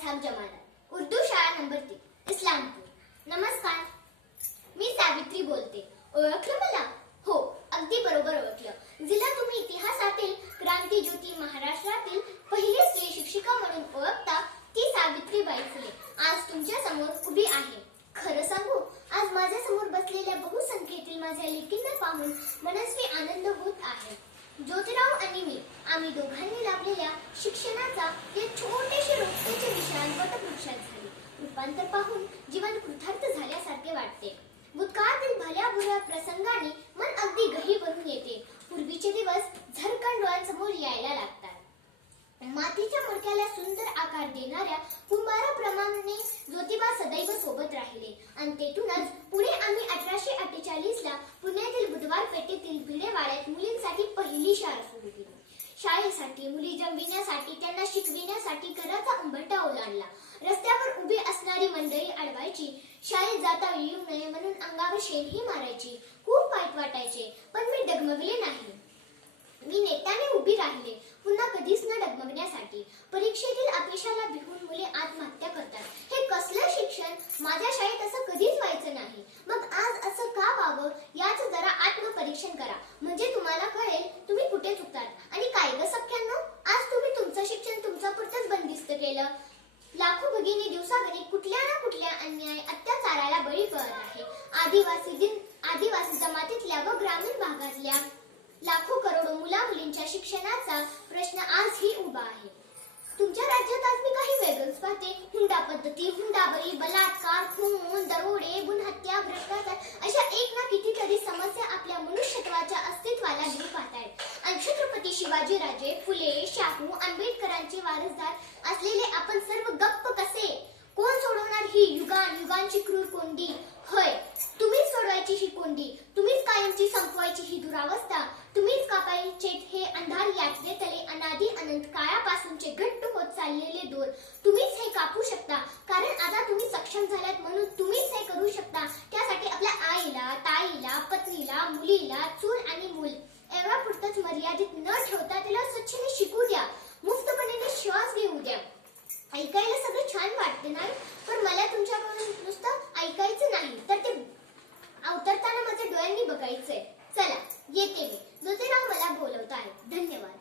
इसहाक जमादार, उर्दू शाळा नंबर 3, इस्लामपूर. नमस्कार, मी सावित्री बोलते. ओळखलं मला? हो, अगदी बरोबर ओळखलं. जिला तुम्ही इतिहासातील क्रांतिज्योती, महाराष्ट्रातील पहिली स्त्री शिक्षिका म्हणून ओळखता, ती सावित्रीबाई फुले आज तुमच्या समोर उभी आहे. खरं सांगू, आज माझ्या समोर बसलेल्या बहुसंख्येतील माझ्या लेकींना पाहून मनस्वी आनंद होत आहे. ज्योतिराव आणि मी, आम्ही दोघांनी लाभलेल्या शिक्षणाचा या छोटेशा रोपट्याच्या विशाल वटवृक्षात झाले रूपांतर पाहून जीवन कृतार्थ झाल्यासारखे वाटते. भूतकाळातील भल्या बुऱ्या प्रसंगाने मन अगदी गही भरून येते. पूर्वीचे दिवस झरकण डोळ्यांसमोर यायला लागतात. मातीच्या मडक्याला सुंदर आकार देणाऱ्या कुंभाराप्रमाणे ज्योतिबा सदैव सोबत राहिले आणि तेथूनच पुढे आम्ही 1848 ला पुण्यातील बुधवार पेठेतील भिडेवाड्यात मुलींसाठी पहिली शाळा सुरू केली. शाळेसाठी, मुली जमविण्यासाठी, त्यांना शिकविण्यासाठी घराचा उंबरठा ओलांडला. रस्त्यावर उभी असणारी मंडळी अडवायची, शाळेत जाता येऊ नये म्हणून अंगावर शेणही मारायची. खूप वाईट वाटायचे, पण मी डगमगले नाही. मी नेटाने उभी राहिले, पुन्हा कधीच न डगमगण्यासाठी. परीक्षेतील अपयशाला भिवून मुले आत्महत्या करतात. हे कसलं शिक्षण? माझ्या शाळेत असं कधीच व्हायचं नाही. मग आज असं का व्हावं याचं जरा आत्मपरीक्षण करा, म्हणजे तुम्हाला कळेल तुम्ही कुठे चुकतात. आणि काय ग सख्यांनो, आज तुम्ही तुमचं शिक्षण तुमच्यापुरतंच बंदिस्त केलं. लाखो भगिनी दिवसागणिक कुठल्या ना कुठल्या अन्याय, अत्याचाराला बळी पडत आहे. आदिवासी जमातीतल्या व ग्रामीण भागातल्या लाखो करोडो मुला मुलींच्या शिक्षणाचा प्रश्न आजही उभा आहे. तुमच्या राज्यात आज मी काही वेगळंच पाहते. हुंडा पद्धती, हुंडाबळी, बलात्कार, खून, दरोडे, गुणहत्या, भ्रष्टाचार अशा एक ना कितीतरी समस्या आपल्या मनुष्यत्वाच्या अस्तित्वाला घेऊन पाहतायत. आणि छत्रपती शिवाजीराजे, फुले, शाहू, आंबेडकरांचे वारसदार असलेले आपण सर्व गप्प कसे? कोण सोडवणार ही युगांची क्रूर कोंडी? होय, तुम्हीच सोडवायची ही कोंडी, तुम्हीच कायमची संपवायची ही दुरावस्था, तुम्हीच कापायचे हे अंधार यातले अनादी अनंत काळापासूनचे घट्ट होत चाललेले दोर. तुम्हीच हे कापू शकता, कारण आता तुम्ही सक्षम झालात म्हणून तुम्हीच हे करू शकता. त्यासाठी आपल्या आईला, ताईला, पत्नीला, मुलीला, चूल आणि मूल एवढा पुरतच मर्यादित न ठेवता तिला स्वच्छने शिकू द्या, मुक्तपणे श्वास घेऊ द्या. ऐकायला सगळं छान वाटते नाही, पण मला तुमच्याकडून नुसतं ऐकायचं नाही, तर ते अवतरताना माझ्या डोळ्यांनी बघायचंय. चला, येते मी. ज्योतिराव मला बोलवत आहेत. धन्यवाद.